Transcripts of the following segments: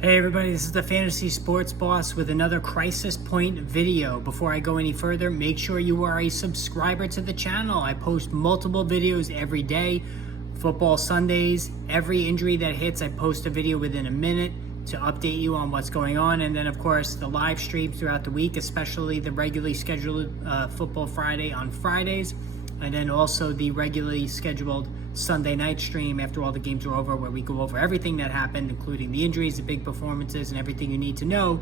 Hey everybody, this is the Fantasy Sports Boss with another Crisis Point video. Before I go any further, make sure you are a subscriber to the channel. I post multiple videos every day. Football Sundays, every injury that hits, I post a video within a minute to update you on what's going on. And then of course, the live streams throughout the week, especially the regularly scheduled Football Friday on Fridays. And then also the regularly scheduled Sunday night stream after all the games are over, where we go over everything that happened, including the injuries, the big performances, and everything you need to know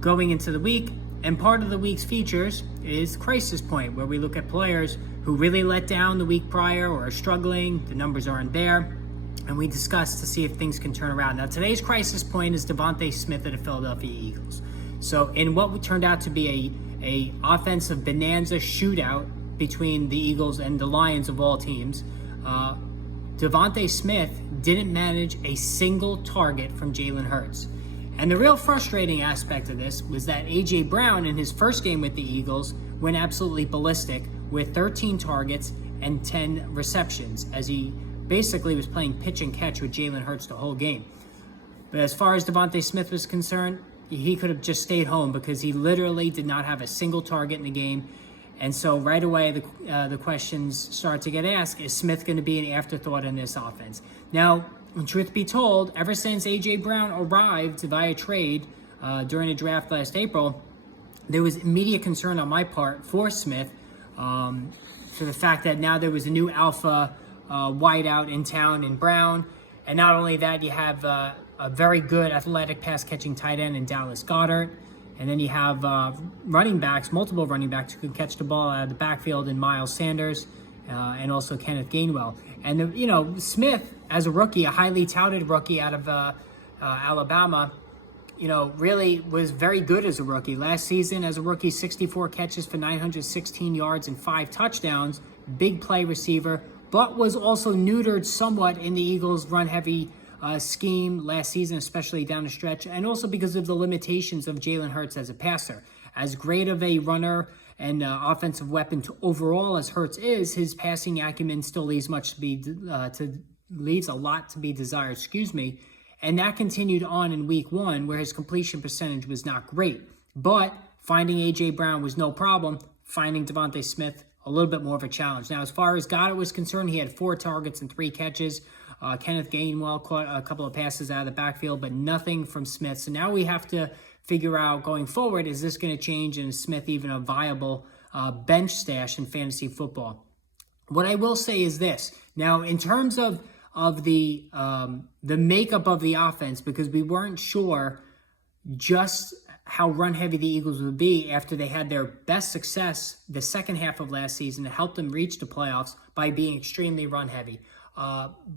going into the week. And part of the week's features is Crisis Point, where we look at players who really let down the week prior or are struggling, the numbers aren't there, and we discuss to see if things can turn around. Now, today's Crisis Point is DeVonta Smith of the Philadelphia Eagles. So in what turned out to be a offensive bonanza shootout between the Eagles and the Lions of all teams, DeVonta Smith didn't manage a single target from Jalen Hurts. And the real frustrating aspect of this was that A.J. Brown, in his first game with the Eagles, went absolutely ballistic with 13 targets and 10 receptions, as he basically was playing pitch and catch with Jalen Hurts the whole game. But as far as DeVonta Smith was concerned, he could have just stayed home because he literally did not have a single target in the game. And so right away, the questions start to get asked, is Smith going to be an afterthought in this offense? Now, truth be told, ever since A.J. Brown arrived via trade during the draft last April, there was immediate concern on my part for Smith for the fact that now there was a new alpha wideout in town in Brown. And not only that, you have a very good athletic pass-catching tight end in Dallas Goedert. And then you have running backs, multiple running backs who can catch the ball out of the backfield in Miles Sanders and also Kenneth Gainwell. And, Smith, as a rookie, a highly touted rookie out of Alabama, really was very good as a rookie. Last season, as a rookie, 64 catches for 916 yards and 5 touchdowns, big play receiver, but was also neutered somewhat in the Eagles' run-heavy scheme last season, especially down the stretch, and also because of the limitations of Jalen Hurts as a passer. As great of a runner and offensive weapon overall as Hurts is, his passing acumen still leaves a lot to be desired. And that continued on in week 1, where his completion percentage was not great. But finding A.J. Brown was no problem. Finding DeVonta Smith, a little bit more of a challenge. Now, as far as Goedert was concerned, he had 4 targets and 3 catches. Kenneth Gainwell caught a couple of passes out of the backfield, but nothing from Smith. So now we have to figure out going forward, is this going to change, and is Smith even a viable bench stash in fantasy football? What I will say is this. Now, in terms of the makeup of the offense, because we weren't sure just how run-heavy the Eagles would be after they had their best success the second half of last season to help them reach the playoffs by being extremely run-heavy.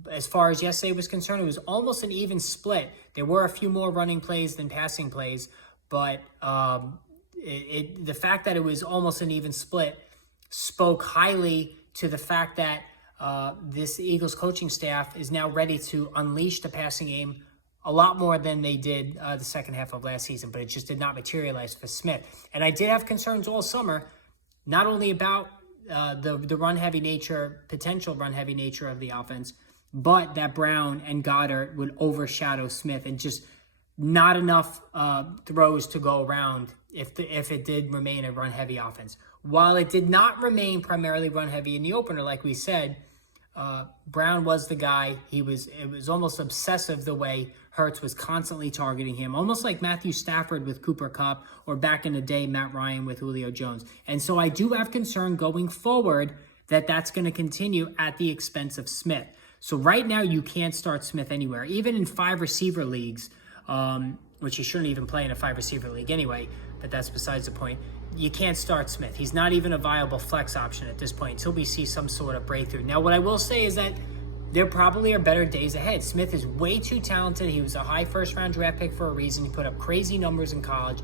As far as yesterday was concerned, it was almost an even split. There were a few more running plays than passing plays, but the fact that it was almost an even split spoke highly to the fact that this Eagles coaching staff is now ready to unleash the passing game a lot more than they did the second half of last season, but it just did not materialize for Smith. And I did have concerns all summer, not only about the run-heavy nature, potential run-heavy nature of the offense, but that Brown and Goedert would overshadow Smith and just not enough throws to go around if it did remain a run-heavy offense. While it did not remain primarily run-heavy in the opener, like we said, Brown was the guy. It was almost obsessive the way Hurts was constantly targeting him, almost like Matthew Stafford with Cooper Kupp, or back in the day, Matt Ryan with Julio Jones. And so I do have concern going forward that that's going to continue at the expense of Smith. So right now, you can't start Smith anywhere, even in 5 receiver leagues, which you shouldn't even play in a 5 receiver league anyway, but that's besides the point. You can't start Smith. He's not even a viable flex option at this point until we see some sort of breakthrough. Now, what I will say is that there probably are better days ahead. Smith is way too talented. He was a high first-round draft pick for a reason. He put up crazy numbers in college.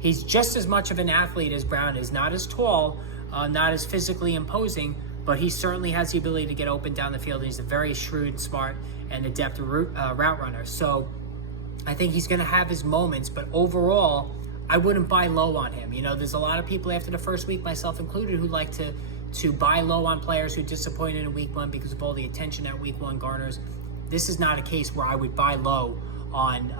He's just as much of an athlete as Brown is. Not as tall, not as physically imposing, but he certainly has the ability to get open down the field. He's a very shrewd, smart, and adept route runner. So I think he's going to have his moments, but overall, I wouldn't buy low on him. There's a lot of people after the first week, myself included, who like to buy low on players who disappointed in week 1 because of all the attention that week 1 garners. This is not a case where I would buy low on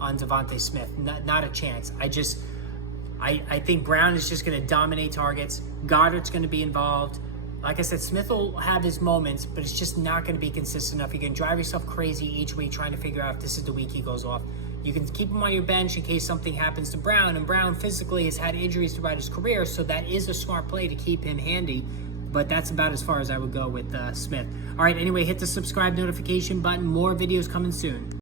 on DeVonta Smith. Not a chance. I think Brown is just going to dominate targets. Goddard's going to be involved. Like I said, Smith will have his moments, but it's just not going to be consistent enough. You can drive yourself crazy each week trying to figure out if this is the week he goes off. You can keep him on your bench in case something happens to Brown, and Brown physically has had injuries throughout his career, so that is a smart play to keep him handy. But that's about as far as I would go with Smith. All right, anyway, hit the subscribe notification button. More videos coming soon.